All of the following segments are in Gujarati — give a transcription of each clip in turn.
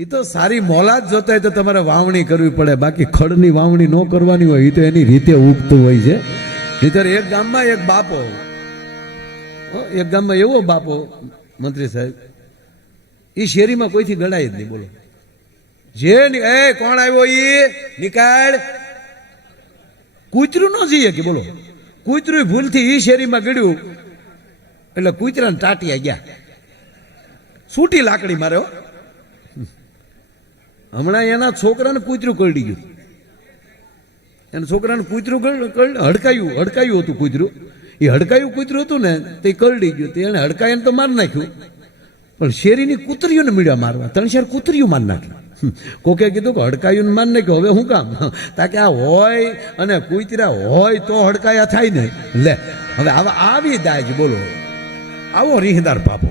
એ તો સારી મોલાદ જોતા હોય તો તમારે વાવણી કરવી પડે, બાકી ખડની વાવણી ન કરવાની હોય. એ તો એની રીતે ઉગતું હોય છે. નહીંતર એક ગામમાં એક બાપો, એક ગામમાં એવો બાપો મંત્રી સાહેબ, એ શેરીમાં કોઈથી ગળાય જ નહીં. બોલો, જે એ કોણ આવ્યો ઈ નિકાળ, કૂતરું ન જઈએ કે બોલો, કૂતરું ભૂલથી ઈ શેરીમાં ગળ્યું એટલે કૂતરાને ટાટિયા ગયા, સૂટી લાકડી માર્યો. હમણાં એના છોકરાને કૂતરું કરડી ગયું, એના છોકરાને કૂતરું હડકાયું હતું કૂતરું. એ હડકાયું કૂતરું હતું ને તે કરડી ગયું, એને હડકાઈને તો મારી નાખ્યું, પણ શેરીની કૂતરીઓને મીડ્યા મારવા, 3-4 કૂતરીઓ મારી નાખ્યું. કોકે કીધું કે હડકાયું માન નાખ્યું, હવે શું કામ? તાકે આ હોય અને કૂતરા હોય તો હડકાયા થાય ને. લે હવે આવા આવી દાજ બોલો, આવો રીહદાર બાપો.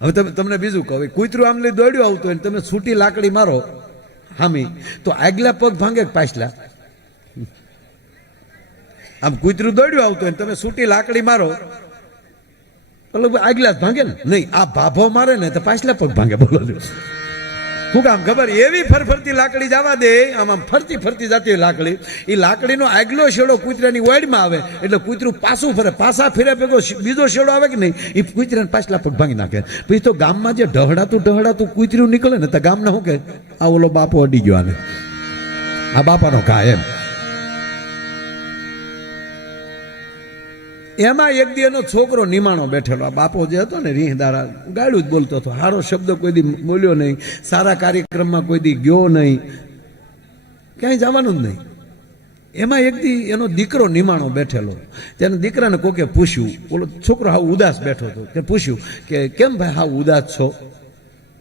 હવે તમને બીજું કહો, કૂતરું આમ લઈ દોડ્યું આવતું હોય તમે છૂટી લાકડી મારો હામી, તો આગલા પગ ભાંગે પાછલા? આમ કૂતરું દોડ્યું આવતું હોય તમે છૂટી લાકડી મારો એટલે આગલા જ ભાંગે ને? નહીં, આ ભાભો મારે ને તો પાછલા પગ ભાંગે. બોલો શું કામ ખબર? એવી ફરફરતી લાકડી જવા દે, આમ ફરતી ફરતી જતી હોય લાકડી, એ લાકડીનો આગલો શેડો કૂતરાની વાડમાં આવે એટલે કૂતરું પાછું ફરે, પાછા ફેરે ભેગો બીજો શેડો આવે કે નહીં, એ કૂતરાને પાછલા પગ ભાંગી નાખે. પછી તો ગામમાં જે ઢહડાતું કૂતરું નીકળે ને તો ગામને શું કે, આ ઓલો બાપો અડી ગયો, આને આ બાપાનો ઘા એમ. એમાં એક દી એનો છોકરો નિમાણો બેઠેલો, આ બાપો જે હતો ને રીહદારા, ગાળું જ બોલતો હતો, સારો શબ્દ કોઈ દી બોલ્યો નહીં, સારા કાર્યક્રમમાં કોઈ દી ગયો નહીં, ક્યાંય જવાનું જ નહીં. એમાં એક દી એનો દીકરો નિમાણો બેઠેલો, તેના દીકરાને કોકે પૂછ્યું, ઓલો છોકરો હાવ ઉદાસ બેઠો હતો, તે પૂછ્યું કે કેમ ભાઈ હાવ ઉદાસ છો?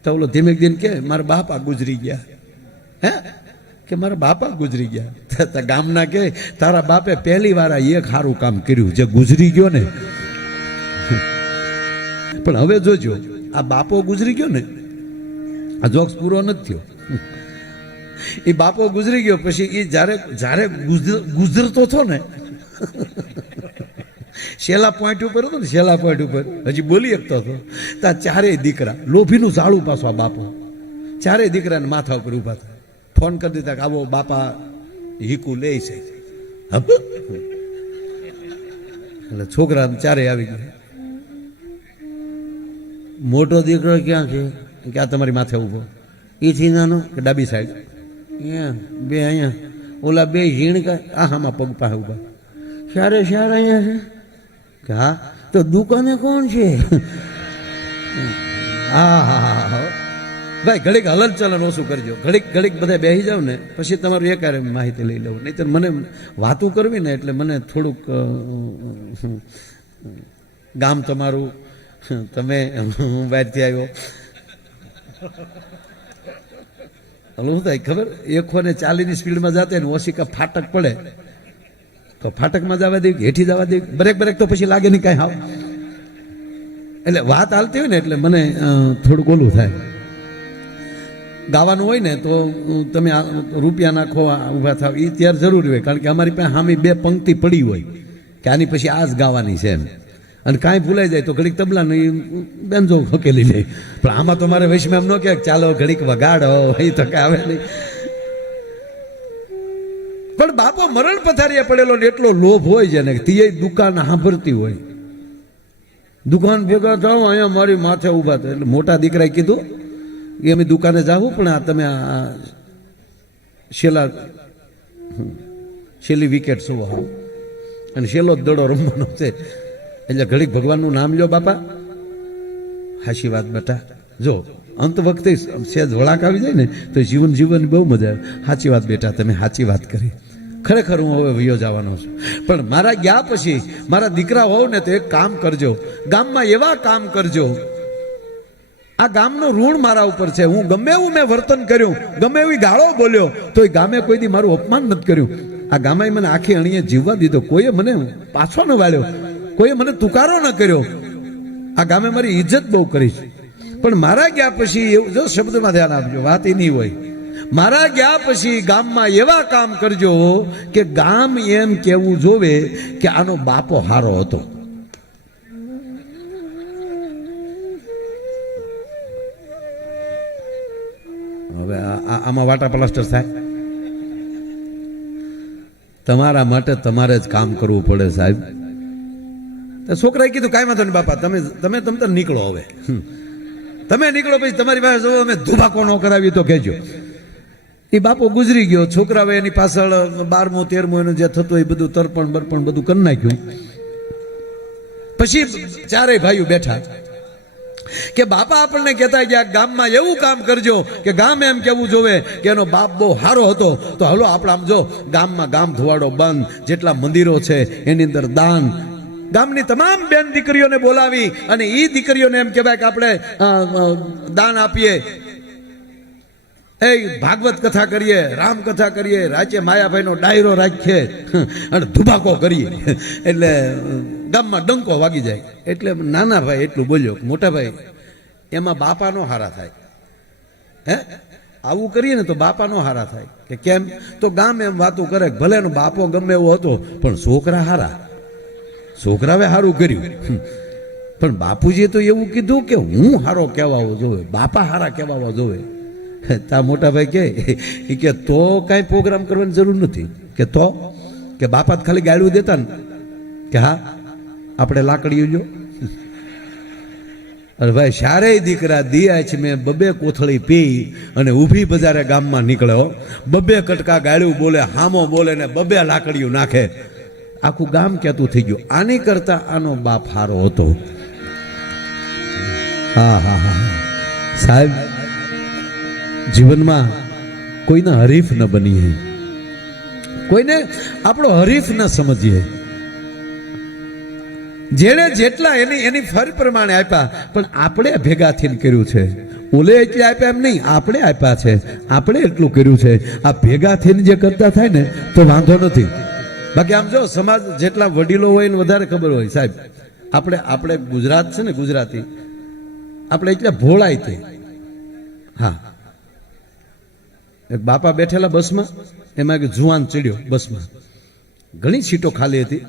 તો ઓલો ધીમે ધીમે કે મારા બાપા ગુજરી ગયા. હે કે મારા બાપા ગુજરી ગયા? ગામના કે તારા બાપે પહેલી વાર એક સારું કામ કર્યું, જે ગુજરી ગયો ને. પણ હવે જોજો, આ બાપો ગુજરી ગયો ને, આ જોક્સ પૂરો નથી થયો. એ બાપો ગુજરી ગયો પછી એ જ્યારે ગુજરતો હતો ને, છેલ્લા પોઈન્ટ ઉપર હતો ને, છેલ્લા પોઈન્ટ ઉપર હજી બોલી શકતો હતો, ત્યાં ચારેય દીકરા, લોભીનું ઝાડું પાછો આ બાપો, ચારેય દીકરાને માથા ઉપર ઉભા હતા, ફોન કરી દીધા કે આવો બાપા હીકુ લે છે. એટલે છોકરા ચારે આવી ગયા. મોટો દીકરો ક્યાં છે? કે આ તમારી માથે ઉભો. એથી નાનો કે ડાબી સાઈડ? અહીંયા બે, અહીંયા ઓલા બે ઝીણકા આહામાં પગ પાસે ઉભા. સારે અહીંયા છે કે હા, તો દુકાને કોણ છે? હા હા હા ભાઈ, ઘડીક હલન ચલન ઓછું કરજો, ઘડીક બધા બેસી જાવ ને પછી તમારું એકારે માહિતી લઈ લઉં. નહીં તો મને વાતું કરવી ને એટલે મને થોડુંક ગામ તમારું, તમે હું બહારથી આવ્યો, હલો શું થાય ખબર? 140ની સ્પીડમાં જાતે ને ઓશિકા ફાટક પડે તો ફાટકમાં જવા દેવી, હેઠી જવા દેવી, બ્રેક તો પછી લાગે નહીં કાંઈ હાવ. એટલે વાત હાલતી હોય ને એટલે મને થોડુંક ઓલું થાય. ગાવાનું હોય ને તો તમે રૂપિયા નાખો, ઊભા થાવ, એ ત્યારે જરૂરી હોય, કારણ કે અમારી પાસે સામે 2 પંક્તિ પડી હોય કે આની પછી આ જ ગાવાની છે એમ. અને કાંઈ ભૂલાઈ જાય તો ઘડીક તબલાનું બેન્જો ખકેલી લે. પણ આમાં તો મારે વૈશ્વ એમ ન કહે ચાલો ઘડીક વગાડો, એ તો કાંઈ આવે નહીં. પણ બાપો મરણ પથારીએ પડેલો ને એટલો લોભ હોય છે ને, તે દુકાન સાંભળતી હોય, દુકાન ભેગા થાવ, અહીંયા મારી માથે ઊભા થાય. એટલે મોટા દીકરાએ કીધું એ અમે દુકાને જાવું, પણ આ તમે આ છેલ્લી વિકેટ શું હાવ, અને છેલ્લો દડો રમવાનો છે, એટલે ઘડીક ભગવાનનું નામ લ્યો બાપા. હાચી વાત બેટા, જો અંત વખતે સેજ વળાક આવી જાય ને તો જીવન બહુ મજા આવે. સાચી વાત બેટા, તમે સાચી વાત કરી, ખરેખર હું હવે વયો જવાનો છું, પણ મારા ગયા પછી મારા દીકરા હોવ ને તો એક કામ કરજો, ગામમાં એવા કામ કરજો, આ ગામનું ઋણ મારા ઉપર છે. હું ગમે એવું મેં વર્તન કર્યું, ગમે એવી ગાળો બોલ્યો, તો એ ગામે કોઈ દી મારું અપમાન નથી કર્યું. આ ગામે મને આખી અણીએ જીવવા દીધો, કોઈએ મને પાછો ન વાળ્યો, કોઈએ મને તુકારો ન કર્યો. આ ગામે મારી ઇજ્જત બહુ કરી છે. પણ મારા ગયા પછી એવું, જો શબ્દમાં ધ્યાન આપજો, વાત એ નહીં હોય, મારા ગયા પછી ગામમાં એવા કામ કરજો કે ગામ એમ કેવું જોવે કે આનો બાપો હારો હતો. હવે આમાં વાટા પ્લાસ્ટર થાય? તમારા માટે તમારે જ કામ કરવું પડે સાહેબ. તો છોકરાએ કીધું કાંઈ વાંધો નહીં બાપા, તમે તમ નીકળો. હવે તમે નીકળો, પછી તમારી પાસે જો અમે ધુબાકો ન કરાવી તો કહેજો. એ બાપો ગુજરી ગયો. છોકરાએ એની પાછળ 12મું 13મું એનું જે થતું એ બધું તર્પણ બરપણ બધું કરી નાખ્યું. પછી ચારેય ભાઈઓ બેઠા કે બાપા આપણને કહેતા ગયા ગામમાં એવું કામ કરજો કે ગામ એમ કેવું જોવે કે એનો બાપ બહુ સારો હતો. તો હલો આપણે આમ જો ગામમાં ગામ ધોવાડો બંધ, જેટલા મંદિરો છે એની અંદર દાન, ગામની તમામ બેન દીકરીઓને બોલાવી અને એ દીકરીઓને એમ કહેવાય કે આપણે દાન આપીએ, એ ભાગવત કથા કરીએ, રામ કથા કરીએ, રાચે માયાભાઈનો ડાયરો રાખીએ અને ધુબાકો કરીએ એટલે ગામમાં ડંકો વાગી જાય. એટલે નાના ભાઈ એટલું બોલ્યો, મોટા ભાઈ એમાં બાપા નો હારા થાય. હે આવું કરીએ ને તો બાપા નો હારા થાય. કે કેમ? તો ગામ એમ વાતું કરે ભલે નો બાપો ગમે એવો હતો પણ છોકરા હારા, છોકરાએ સારું કર્યું. પણ બાપુજીએ તો એવું કીધું કે હું હારો કહેવાવો જોવે, બાપા હારા કહેવાવા જોવે. તા મોટા ભાઈ કે તો કાંઈ પ્રોગ્રામ કરવાની જરૂર નથી. કે બાપા ખાલી ગાળું દેતા ને કે હા આપણે લાકડીઓ જો. અરે ભાઈ શારેય દીકરા દિયા છે મેં બબે કોથળી પી અને ઊભી બજારે ગામમાં નીકળ્યો. બબે કટકા ગાળ્યું બોલે, હામો બોલે ને બબે લાકડીઓ નાખે. આખું ગામ કહેતું થઈ ગયું આની કરતા આનો બાપ હારો હતો. હા હા હા સાહેબ, જીવનમાં કોઈને હરીફ ન બનીએ, કોઈને આપણો હરીફ ન સમજીએ. જેણે જેટલા એની ફર પ્રમાણે આપ્યા, પણ આપણે ભેગા થઈને કર્યું છે. ઓલે એટલે આપ્યા એમ નહીં, આપણે આપ્યા છે, આપણે એટલું કર્યું છે. આ ભેગા થઈને જે કરતા થાય ને તો વાંધો નથી. બાકી આમ જો સમાજ જેટલા વડીલો હોય ને વધારે ખબર હોય સાહેબ. આપણે ગુજરાત છે ને ગુજરાતી, આપણે એટલે ભોળાય તે. હા, એક બાપા બેઠેલા બસમાં, એમાં એક જુવાન ચડ્યો બસમાં. ઘણી સીટો ખાલી હતી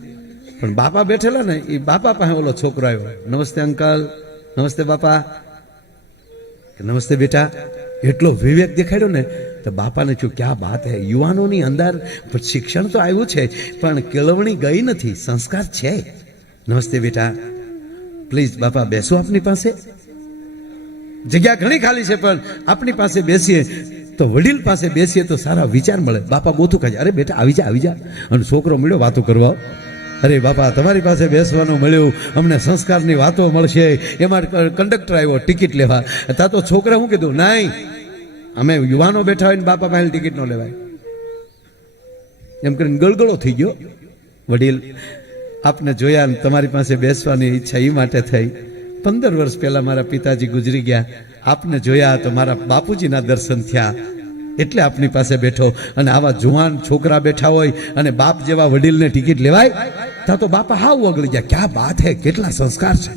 પણ બાપા બેઠેલા ને એ બાપા પાસે ઓલો છોકરો આવ્યો. નમસ્તે અંકલ, નમસ્તે બાપા, નમસ્તે બેટા. એટલો વિવેક દેખાડ્યો ને તો બાપાને થયું ક્યાં બાત હે, યુવાનોની અંદર શિક્ષણ તો આવ્યું છે પણ કેળવણી ગઈ નથી, સંસ્કાર છે. નમસ્તે બેટા, પ્લીઝ બાપા બેસો આપની પાસે, જગ્યા ઘણી ખાલી છે પણ આપની પાસે બેસીએ તો વડીલ પાસે બેસીએ તો સારા વિચાર મળે. બાપા ગોથું ખાય, અરે બેટા આવી જા. અને છોકરો મળ્યો વાતો કરવા. અરે બાપા તમારી પાસે બેસવાનું મળ્યું, અમને સંસ્કારની વાતો મળશે. એમાં કંડક્ટર આવ્યો ટિકિટ લેવા. તા તો છોકરા શું કીધું, નહીં અમે યુવાનો બેઠા હોય ને બાપા પાસે ટિકિટ ન લેવાય. એમ કરીને ગળગળો થઈ ગયો. વડીલ આપને જોયા ને તમારી પાસે બેસવાની ઈચ્છા એ માટે થઈ. 15 વર્ષ પહેલા મારા પિતાજી ગુજરી ગયા, આપને જોયા તો મારા બાપુજીના દર્શન થયા એટલે આપની પાસે બેઠો. અને આવા જુવાન છોકરા બેઠા હોય અને બાપ જેવા વડીલને ટિકિટ લેવાય તા તો બાપા હાવ ઓગળી ગયા. ક્યાં બાત હે, કેટલા સંસ્કાર છે.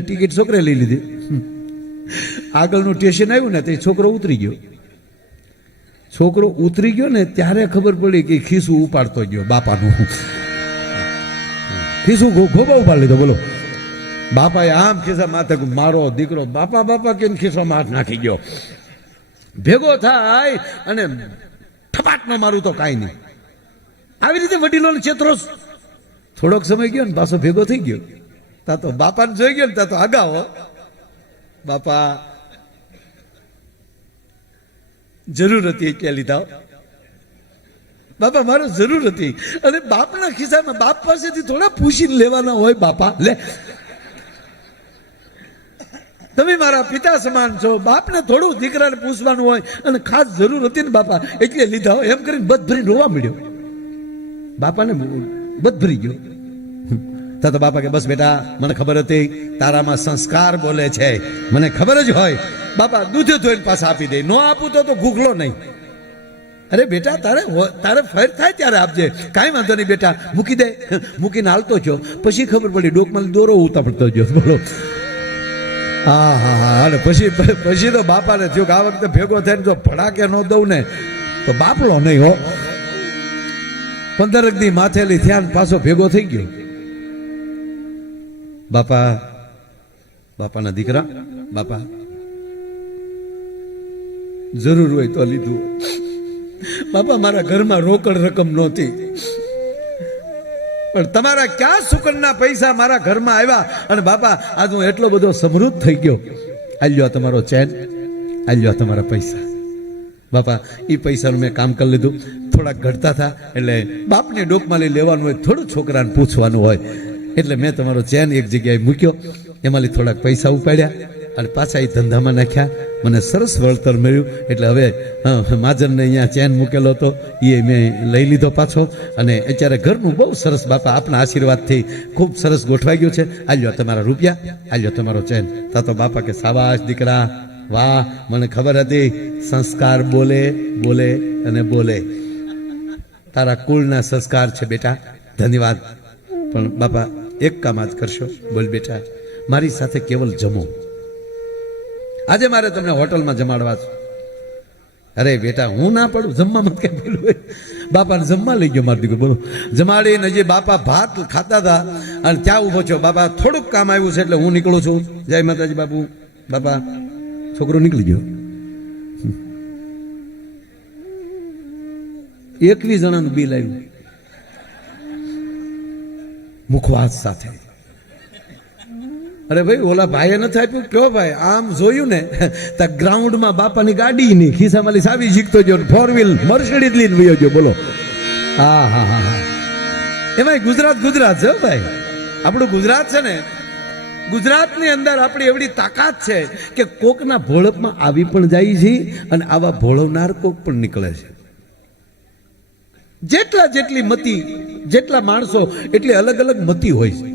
ટિકિટ છોકરે લઈ લીધી. આગળનું સ્ટેશન આવ્યું ને તે છોકરો ઉતરી ગયો. છોકરો ઉતરી ગયો ને ત્યારે ખબર પડી કે ખીસું ઉપાડતો ગયો બાપાનું. ખીસું ગોબા ઉપાડ લીધો. બોલો, બાપાએ આમ ખિસ્સા માથે મારો દીકરો બાપા કેમ ખિસ્સામાં હાથ નાખી ગયો. ભેગો થાય અને ઠપાટમાં મારું તો કાંઈ નહીં. આવી રીતે વડીલોને ચેતરો. થોડોક સમય ગયો ને પાછો ભેગો થઈ ગયો. તા તો બાપાને જોઈ ગયો ને તા તો આગાઓ, બાપા જરૂર હતી એટલે લીધા. બાપા મારો જરૂર હતી. અને બાપના ખિસ્સામાં બાપ પાસેથી થોડા પૂછીને લેવાના હોય. બાપા લે, તમે મારા પિતા સમાન છો, બાપને થોડું દીકરાને પૂછવાનું હોય અને ખાસ જરૂર હતી ને બાપા એટલે લીધા. એમ કરીને બધ ભરી રોવા મળ્યો. બાપાને બધ ભરી ગયો. તો બાપા કે બસ બેટા મને ખબર હતી તારામાં સંસ્કાર બોલે છે, મને ખબર જ હોય. બાપા દૂધ ધોઈને પાછા આપી દે, નો આપું તો ભૂખલો નહીં. અરે બેટા તારે ફેર થાય ત્યારે આપજે, કાંઈ વાંધો નહીં બેટા, મૂકી દે. મૂકીને હાલતો છો. પછી ખબર પડી ડોકમાં દોરો ઉતાપડતો ગયો. બોલો, હા હા હા. અને પછી તો બાપાને થયું કે આ વખતે ભેગો થઈને જો ભડાકે ન દઉં ને તો બાપલો નહીં હો. 15 દી માથેલી થયા પાછો ભેગો થઈ ગયો. બાપાના દીકરા, જરૂર હોય તો લીધું. બાપા મારા ઘરમાં રોકડ રકમ નહોતી, પણ તમારા ક્યાં સુકનના પૈસા મારા ઘરમાં આવ્યા અને બાપા આજ હું એટલો બધો સમૃદ્ધ થઈ ગયો. આલ્યો તમારો ચેન, આલ્યો તમારા પૈસા. બાપા એ પૈસાનું મેં કામ કરી લીધું. થોડાક ઘટતા હતા એટલે બાપને ડોકમાં લઈ લેવાનું હોય, થોડું છોકરાને પૂછવાનું હોય, એટલે મેં તમારો ચેન એક જગ્યાએ મૂક્યો, એમાંથી થોડાક પૈસા ઉપાડ્યા અને પાછા એ ધંધામાં નાખ્યા. મને સરસ વળતર મળ્યું. એટલે હવે માજરને અહીંયા ચેન મૂકેલો હતો એ મેં લઈ લીધો પાછો, અને અત્યારે ઘરનું બહુ સરસ બાપા આપના આશીર્વાદથી ખૂબ સરસ ગોઠવાઈ ગયું છે. આલ્યો તમારા રૂપિયા, આલ્યો તમારો ચેન. તા તો બાપા કે શાબાશ દીકરા, વાહ, મને ખબર હતી સંસ્કાર બોલે બોલે અને બોલે. તારા કુળના સંસ્કાર છે બેટા, ધન્યવાદ. પણ બાપા એક કામ આજ કરશો, બોલ બેટા, મારી સાથે કેવલ જમો. આજે મારે તમને હોટલમાં જમાડવા છે. અરે બેટા હું ના પડું, જમવા મત કે બોલું. બાપાને જમવા લઈ ગયો મારો દીકરો, બોલો. જમાડીને જે બાપા ભાત ખાતા હતા અને ત્યાં ઊભો છો. બાપા થોડુંક કામ આવ્યું છે એટલે હું નીકળું છું. જય માતાજી બાપુ. બાપા છોકરો નીકળી ગયો. 21 જણાનું બિલ આવ્યું મુખવાસ સાથે. અરે ભાઈ ઓલા ભાઈએ નથી આપ્યું. કયો ભાઈ? આમ જોયું ને તો ગ્રાઉન્ડમાં બાપાની ગાડી ની ખિસ્સામાં સાવી શીખતો ગયો, 4 વ્હીલ મર્સિડીઝ લઈને વયો ગયો. બોલો. હા હા હા હા. એમાં ગુજરાત ગુજરાત છે ભાઈ. આપણું ગુજરાત છે ને, ગુજરાતની અંદર આપણી એવડી તાકાત છે કે કોકના ભોળપમાં આવી પણ જાય છે અને આવા ભોળવનાર કોક પણ નીકળે છે. જેટલી મતી, જેટલા માણસો એટલી અલગ અલગ મતી હોય છે.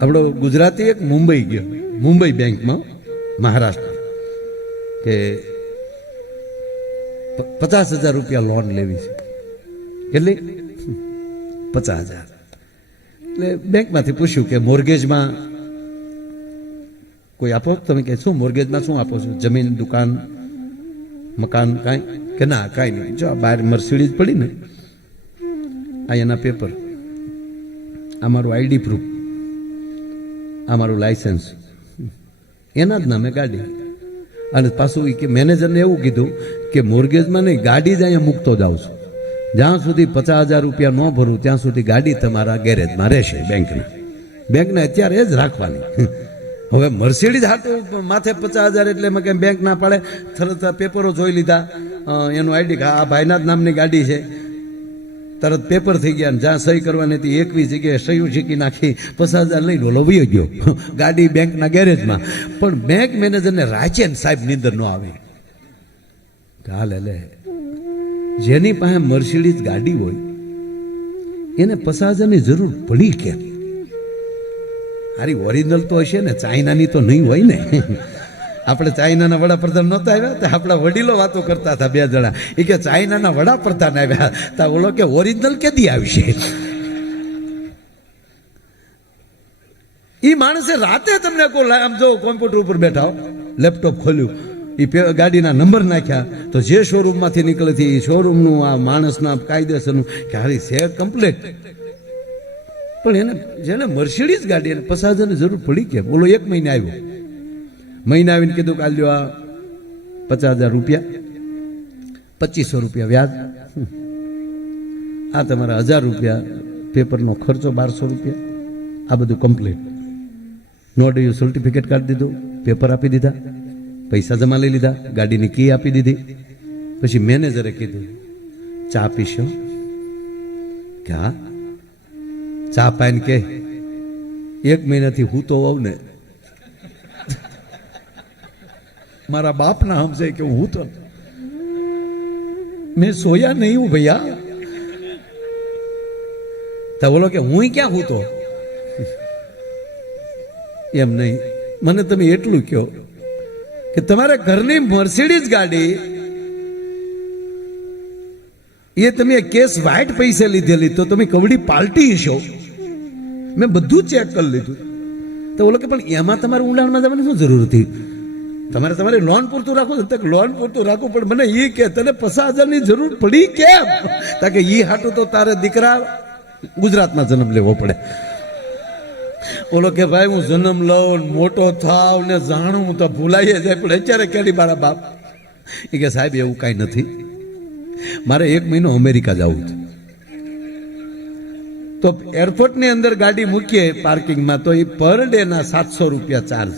આપણો ગુજરાતી એક મુંબઈ ગયો, મુંબઈ બેંકમાં મહારાષ્ટ્ર, કે 50,000 રૂપિયા લોન લેવી છે. કેટલી? 50,000. એટલે બેંકમાંથી પૂછ્યું કે મોર્ગેજમાં કોઈ આપો? તમે કે શું મોર્ગેજમાં શું આપો છો? જમીન, દુકાન, મકાન કાંઈ? કે ના કાંઈ નહીં. જો બહાર મર્સિડીઝ પડી ને, આ એના પેપર, આ મારું આઈડી પ્રૂફ, આ મારું લાયસન્સ, એના જ નામે ગાડી. અને પાછું કે મેનેજરને એવું કીધું કે મોર્ગેજમાં નહીં, ગાડી જ અહીંયા મૂકતો જાઉં છું. જ્યાં સુધી 50,000 રૂપિયા ન ભરું ત્યાં સુધી ગાડી તમારા ગેરેજમાં રહેશે. બેંકને અત્યારે જ રાખવાની. હવે મર્સિડીઝ હાટું માથે 50,000 એટલે એમાં કેમ બેંક ના પાડે? તરત પેપરો જોઈ લીધા, એનું આઈડી, આ ભાઈના જ નામની ગાડી છે. તરત પેપર થઈ ગયા. જ્યાં સહી કરવાની હતી 21 જગ્યાએ સહી શીખી નાખી. 50,000 લઈને ઓલો વયો ગયો, ગાડી બેંકના ગેરેજમાં. પણ બેંક મેનેજરને રાજેન સાહેબ નીંદર ન આવી. હાલે લે, જેની પાસે મર્સિડીઝ ગાડી હોય એને 50,000ની જરૂર પડી કેમ? હારી ઓરિજિનલ તો હશે ને, ચાઇનાની તો નહીં હોય ને. આપણે ચાઇનાના વડાપ્રધાન નહોતા આવ્યા તો આપણા વડીલો વાતો કરતા હતા 2 જણા. એ કે ચાઇનાના વડાપ્રધાન આવ્યા તા, ઓલો કે ઓરિજિનલ કેદી આવશે? એ માણસે રાતે તમને આમ જો કોમ્પ્યુટર ઉપર બેઠા, લેપટોપ ખોલ્યું, એ ગાડીના નંબર નાખ્યા તો જે શોરૂમમાંથી નીકળે છે એ શોરૂમનું, આ માણસના કાયદેસરનું કે હારી છે કમ્પ્લેટ. પણ એને જેને મર્સિડીઝ ગાડી એને 50,000ની જરૂર પડી કે? બોલો. 1 મહિને આવ્યો, મહિને આવીને કીધું કે આ લ્યો આ 50,000 રૂપિયા, 2500 રૂપિયા વ્યાજ, આ તમારા 1000 રૂપિયા પેપરનો ખર્ચો, 1200 રૂપિયા, આ બધું કમ્પ્લીટ. નો ડ્યુ સર્ટિફિકેટ કાઢી દીધું, પેપર આપી દીધા, પૈસા જમા લઈ લીધા, ગાડીની કી આપી દીધી. પછી મેનેજરે કીધું ચા પીશો? કે હા. ચા પાઈને કે 1 મહિનાથી હું તો હોઉં ને, મારા બાપના હમસે કે હું તો મેં સોયા નહીં હું ભૈયા. તો બોલો કે હું ક્યાં હું તો એમ નહીં. મને તમે એટલું કહો કે તમારા ઘરની મર્સિડીઝ ગાડી એ તમે કેસ વ્હાઇટ પૈસે લીધેલી તો તમે કવડી પાલટી હશો. મેં બધું ચેક કરી લીધું. તો બોલો કે પણ એમાં તમારે ઊંડાણમાં જવાની શું જરૂર હતી? તમારે લોન પૂરતું રાખો, લોન પૂરતું રાખો. પણ મને એ કે તને 50,000ની જરૂર પડી કેમ? કે ઈ હાટું તો તારે દીકરા ગુજરાતમાં જન્મ લેવો પડે. ઓલો કે ભાઈ હું જન્મ લઉં મોટો થાવ ને જાણું તો ભૂલાઈ જાય, પણ અત્યારે કેડી મારા બાપ. એ કે સાહેબ એવું કાંઈ નથી, મારે 1 મહિનો અમેરિકા જવું છે. તો એરપોર્ટની અંદર ગાડી મૂકીએ પાર્કિંગમાં, તો એ પર ડે ના 700 રૂપિયા ચાર્જ.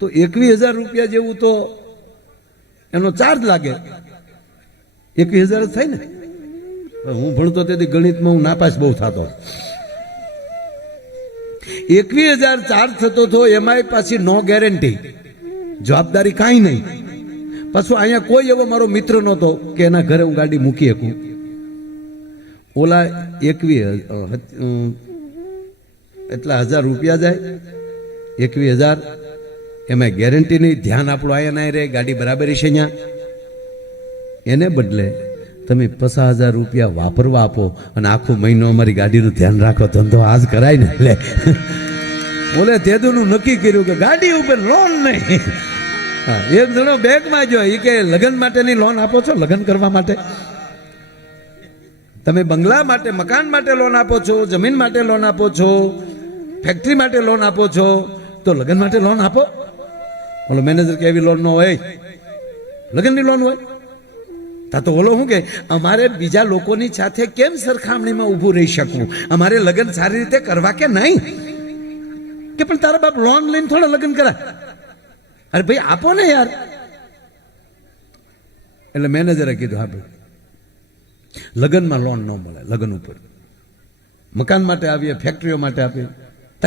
તો 21,000 રૂપિયા જેવું તો એનો ચાર્જ લાગે. 21,000 જ થાય ને. હું ભણતો તેથી ગણિતમાં હું નાપાસ બહુ થતો. 21,000 ચાર્જ થતો હતો. એમાંય પાછી નો ગેરંટી, જવાબદારી કાંઈ નહીં. પાછું અહીંયા કોઈ એવો મારો મિત્ર નહોતો કે એના ઘરે હું ગાડી મૂકી શકું. ઓલા 21 એટલા 1000 રૂપિયા જાય, 21,000 એમાં ગેરંટી નહીં. ધ્યાન આપણું અહીંયા ના રહે, ગાડી બરાબર છે અહીંયા. એને બદલે તમે 50,000 રૂપિયા વાપરવા આપો અને આખો મહિનો અમારી ગાડીનું ધ્યાન રાખો, ધંધો આજ કરાય ને. એટલે ઓલે તેદુનું નક્કી કર્યું કે ગાડી ઉપર લોન નહીં. એક જણો બેંકમાં જો એ કે લગ્ન માટેની લોન આપો છો, લગ્ન કરવા માટે તમે બંગલા માટે મકાન માટે લોન આપો છો, જમીન માટે લોન આપો છો, ફેક્ટરી માટે લોન આપો છો, તો લગ્ન માટે લોન આપો. ઓલો મેનેજર કે એવી લોન ન હોય, લગ્નની લોન હોય. તા તો ઓલો શું કે અમારે બીજા લોકોની સાથે કેમ સરખામણીમાં ઊભું રહી શકવું, અમારે લગ્ન સારી રીતે કરવા કે નહીં. કે પણ તારા બાપ લોન લઈને થોડા લગ્ન કરા. અરે ભાઈ આપો ને યાર. એટલે મેનેજરે કીધું હા ભાઈ લગ્નમાં લોન ન મળે, લગ્ન ઉપર મકાન માટે આવીએ, ફેક્ટરીઓ માટે આપીએ.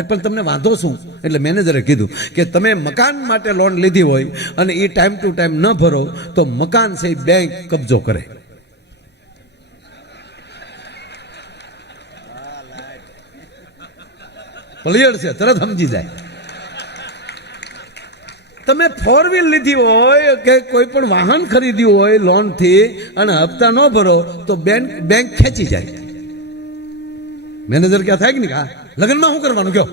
પણ તમને વાંધો શું? એટલે મેનેજરે કીધું કે તમે મકાન માટે લોન લીધી હોય અને એ ટાઈમ ટુ ટાઈમ ન ભરો તો મકાન છે બેંક કબજો કરે. ક્લિયર છે, તરત સમજી જાય. તમે 4 વ્હીલ લીધી હોય કે કોઈ પણ વાહન ખરીદ્યું હોય લોન થી અને હપ્તા ન ભરો તો બેંક ખેંચી જાય. મેનેજર ક્યાં થાય કે નહીં, લગ્નમાં શું કરવાનું કયો,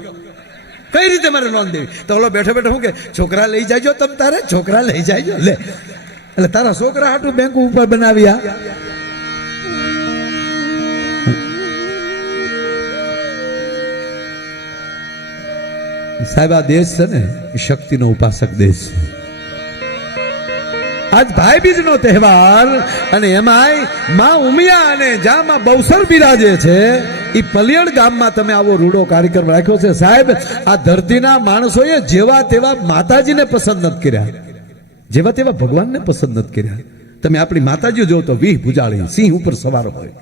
કઈ રીતે મારે લોન દેવી? તો ઓલો બેઠો બેઠો શું કે છોકરા લઈ જાયજો, તમ તારે છોકરા લઈ જાયજો. લે એટલે તારા છોકરા હાટું બેંક ઉપર બનાવ્યા. સાહેબ આ દેશ છે ને એ શક્તિનો ઉપાસક દેશ છે. આજ ભાઈ બીજ નો તહેવાર અને એમાંય માં ઉમિયા અને જ્યાં માં બહુસર બિરાજે છે એ પલિયડ ગામમાં તમે આવો રૂડો કાર્યક્રમ રાખ્યો છે. સાહેબ આ ધરતીના માણસોએ જેવા તેવા માતાજીને પસંદ નથી કર્યા, જેવા તેવા ભગવાનને પસંદ નથી કર્યા. તમે આપણી માતાજી જો તો 20 ભુજાળી સિંહ ઉપર સવાર હોય,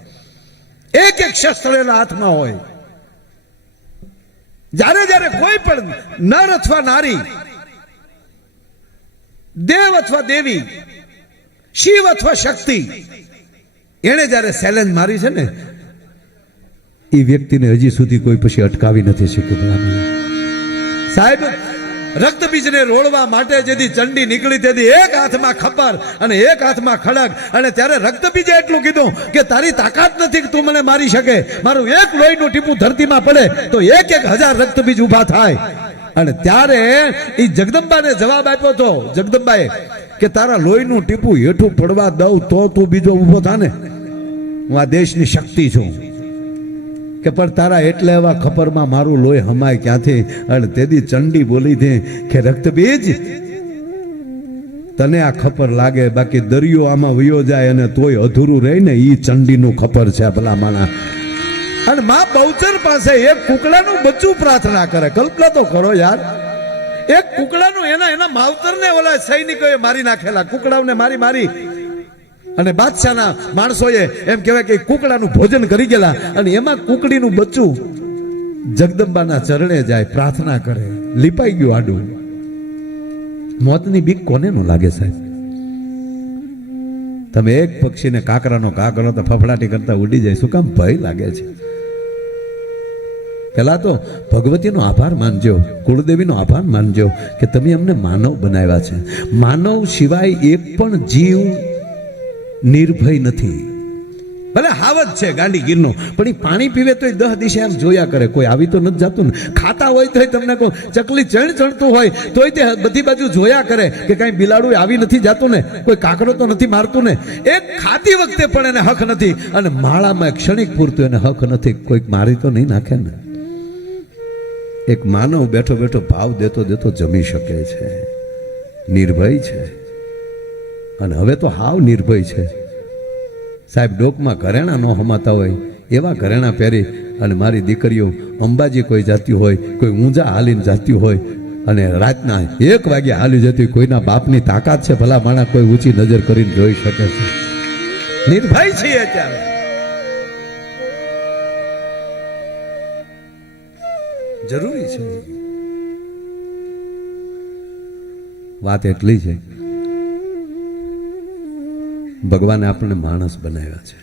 એક એક શસ્ત્ર એના હાથમાં હોય. જ્યારે જ્યારે કોઈ પણ નર અથવા નારી, દેવ અથવા દેવી, શિવ અથવા શક્તિ, એને જ્યારે ચેલેન્જ મારી છે ને એ વ્યક્તિને હજી સુધી કોઈ પછી અટકાવી નથી શક્યું. સાહેબ રક્તબીજને રોળવા માટે જેથી ચંડી નીકળી તેથી એક હાથમાં ખપર અને એક હાથમાં ખડગ, અને ત્યારે રક્તબીજે એટલું કીધું કે તારી તાકાત નથી કે તું મને મારી શકે, મારું એક લોહીનું ટીપું ધરતીમાં પડે તો 1,000 રક્તબીજ ઉભા થાય. અને ત્યારે એ જગદંબાને જવાબ આપ્યો હતો, જગદંબાએ કે તારા લોહીનું ટીપું હેઠું પડવા દઉં તો તું બીજો ઉભો થા ને, હું આ દેશની શક્તિ છું. કે પણ તારા એટલે એવા ખપરમાં મારું લોહી હમાય ક્યાંથી? અને તેદી ચંડી બોલી દે કે રક્તબીજ તને આ ખપર લાગે, બાકી દરિયો આમાં વયો જાય અને તોય અધૂરું રહે ને, ઈ ચંડીનું ખપર છે ભલા માણા. અને માં બહુચર પાસે એક કુકડાનું બચ્ચું પ્રાર્થના કરે. કલ્પના તો કરો યાર, એક કુકડાનું એના માવતરને ઓલા સૈનિકોએ મારી નાખેલા, કુકડાઓને મારી અને બાદશાહના માણસોએ એમ કહેવાય કે કુકડાનું ભોજન કરી ગયેલા. અને એમાં કુકડીનું બચ્ચું જગદંબાના ચરણે જાય, પ્રાર્થના કરે, લીપાઈ ગયું આડું. મોતની બીક કોને ન લાગે સાહેબ? તમે એક પક્ષીને કાકરાનો કા કરો તો ફફડાટી કરતા ઉડી જાય, શું કામ? ભય લાગે છે. પેલા તો ભગવતીનો આભાર માનજો, કુળદેવીનો આભાર માનજો કે તમે અમને માનવ બનાવ્યા છે. માનવ સિવાય એક પણ જીવ નિર્ભય નથી. ભલે હાવજ છે ગાંડી ગીરનો, પણ એ પાણી પીવે તો 10 દિશે આમ જોયા કરે, કોઈ આવી તો નથી જતું ને. ખાતા હોય તો તમને કહું, ચકલી ચણતું હોય તોય તે બધી બાજુ જોયા કરે કે કાંઈ બિલાડું આવી નથી જતું ને, કોઈ કાકરો તો નથી મારતું ને. એક ખાતી વખતે પણ એને હક નથી, અને માળામાં ક્ષણિક પૂરતું એને હક નથી, કોઈક મારી તો નહીં નાખે ને. એક માનવ બેઠો બેઠો ભાવ દેતો દેતો જમી શકે છે, નિર્ભય છે, અને હવે તો હાવ નિર્ભય છે. સાહેબ ડોકમાં ઘરેણા ન હમાતા હોય એવા ઘરેણા પહેરી અને મારી દીકરીઓ અંબાજી કોઈ જાતી હોય, કોઈ ઊંઝા હાલીને જાતી હોય, અને રાતના 1 વાગે હાલી જતી, કોઈના બાપની તાકાત છે ભલા માણા કોઈ ઊંચી નજર કરીને જોઈ શકે છે. નિર્ભય છીએ અત્યારે. જરૂરી છે. વાત એટલી છે, ભગવાને આપણને માણસ બનાવ્યા છે.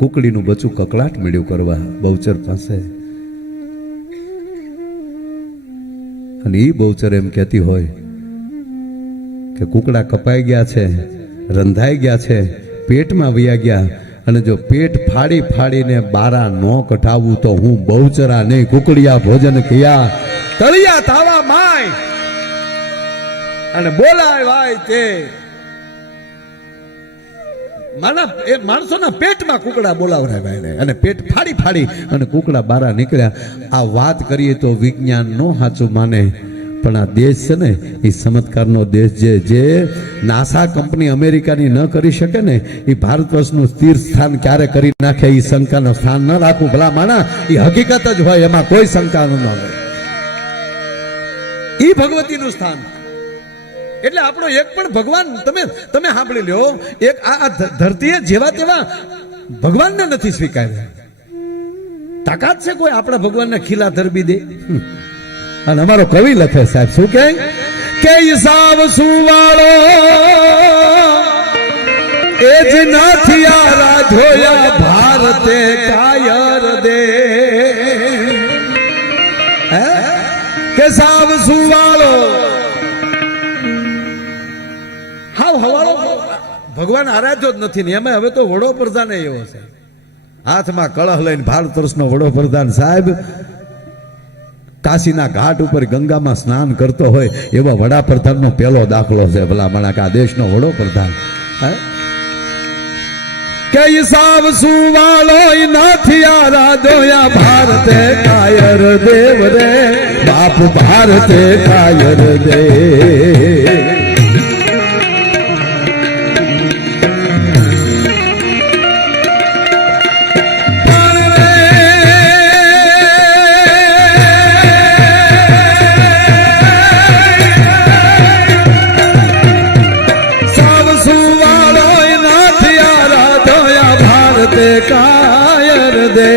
કુકડીનું બચ્ચું કકળાટ મળ્યું કરવા બહુચર પાસે, અને એ બહુચર એમ કહેતી હોય કે કુકડા કપાઈ ગયા છે, રંધાઈ ગયા છે, પેટમાં વયા ગયા, અને જો પેટ ફાડી ફાડીને બારા ન કઢાવું તો હું બહુચરા નહીં, કુકડિયા ભોજન કિયા તળિયા તાવા માય, અને બોલાય વાય તે એ માણસોના પેટમાં કુકડા બોલાવરાય, અને પેટ ફાડી ફાડી અને કુકડા બારા નીકળ્યા. આ વાત કરીએ તો વિજ્ઞાન નો સાચું માને, પણ આ દેશ છે ને એ ચમત્કારનો દેશ છે. જે નાસા કંપની અમેરિકાની ન કરી શકે ને, એ ભારત વર્ષનું સ્થિર સ્થાન ક્યારે કરી નાખે એ શંકાનું સ્થાન ન રાખવું ભલા માણા. એ હકીકત જ હોય, એમાં કોઈ શંકા ન હોય. એ ભગવતીનું સ્થાન. એટલે આપણો એક પણ ભગવાન તમે સાંભળી લ્યો, એક આ ધરતીએ જેવા તેવા ભગવાનને નથી સ્વીકાર્યા. તાકાત છે કોઈ આપણા ભગવાનને ખીલા ધરબી દે? અને અમારો કવિ લખે સાહેબ શું કે હિસાબ સુવાળો એ જ નાથિયા જોયા ભારતે કાયર દે, કે સાવ સુવાળો હવાળો ભગવાન આરાધ્યો જ નથી ને. એમાં હવે તો વડોપ્રધાન એવો છે, હાથમાં કળહ લઈને ભારત વર્ષનો વડોપ્રધાન સાહેબ કાશીના ઘાટ ઉપર ગંગામાં સ્નાન કરતો હોય એવા વડાપ્રધાનનો પહેલો દાખલો છે ભલા માણા, આ દેશનો વડોપ્રધાન. કે હિસાબ સુવાળો નથી આરાધ્યા ભારતે કાયર દેવ રે, બાપ ભારતે કાયર દે. કાયર દે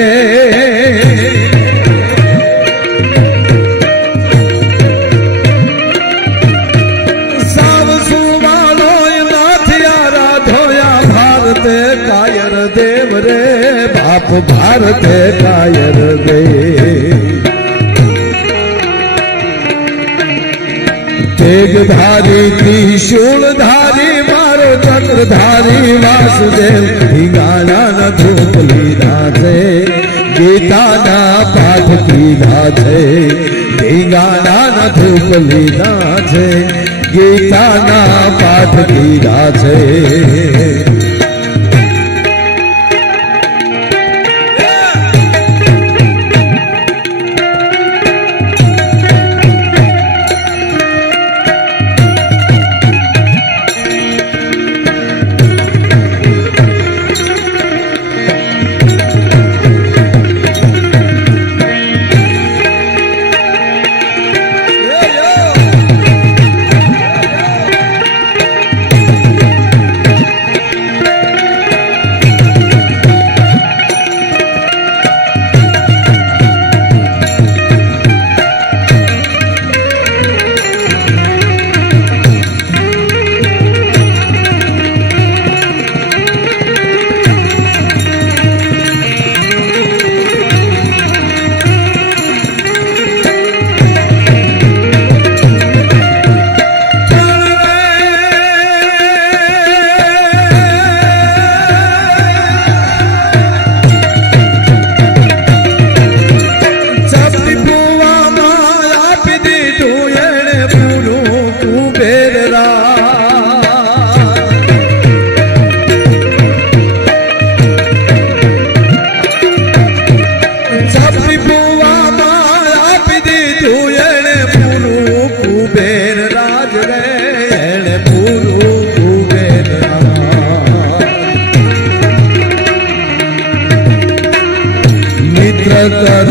સાવ સુવાળો નાથિયા ધોયા ભારતે કાયર દેવ રે, બાપ ભારતે કાયર દે. તેગધારી ત્રિશૂળધારી મારો ચક્રધારી વાસુદેવ, હિંગાણા ધૂપ લીધા છે, ગીતાના પાઠ કીધા છે, હિંગાણા ધૂપ લીધા છે, ગીતાના પાઠ કીધા છે.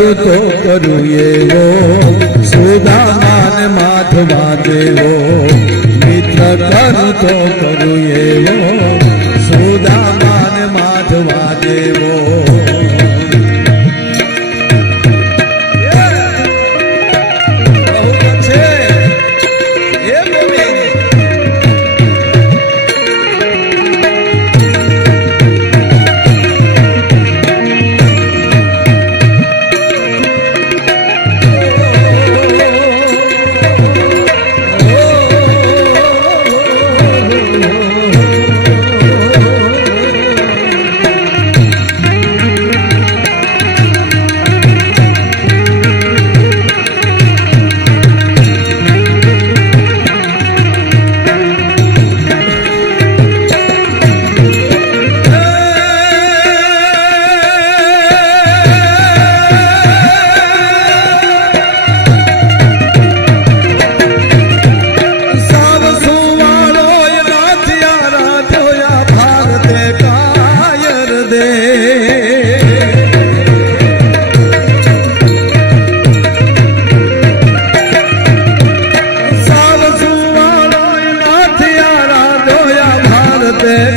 કરું તો કરું એવો સુદામાને માધવા જેવો મિત્ર કરું તો કરું એવો સુદામાને માધવા જેવો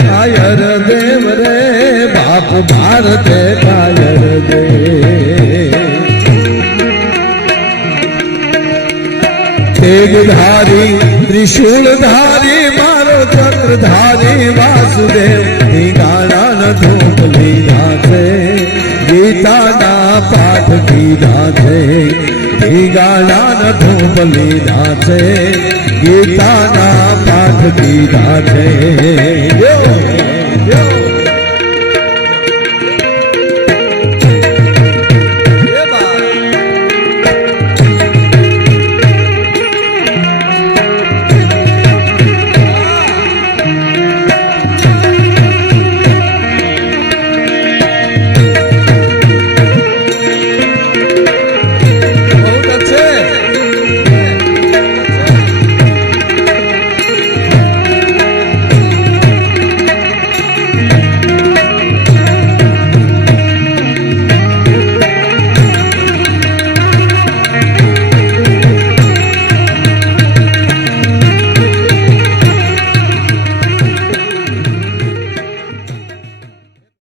કાયર દેવ રે બાપ ભારતે કાયર દે તેગધારી ત્રિશૂળધારી મારો ચક્રધારી વાસુદેવ ગાળા ન ધૂપ લીધા છે ગીતાના પાઠ કીધા છે ગાળા ન ધૂપ લીધા છે ગીતાના પાઠ કીધા છે